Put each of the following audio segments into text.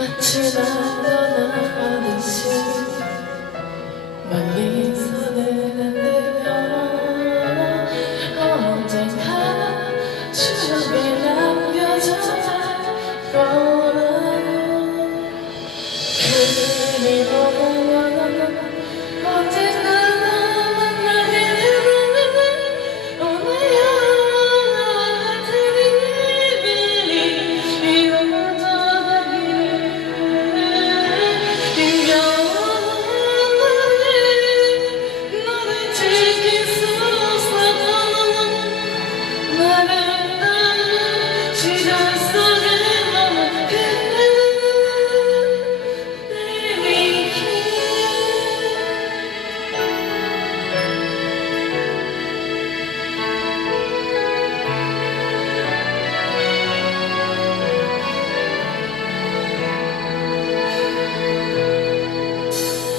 마치 나 떠나가듯이 멀리서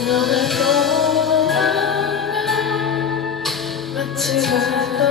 너를 떠나면 마치 말도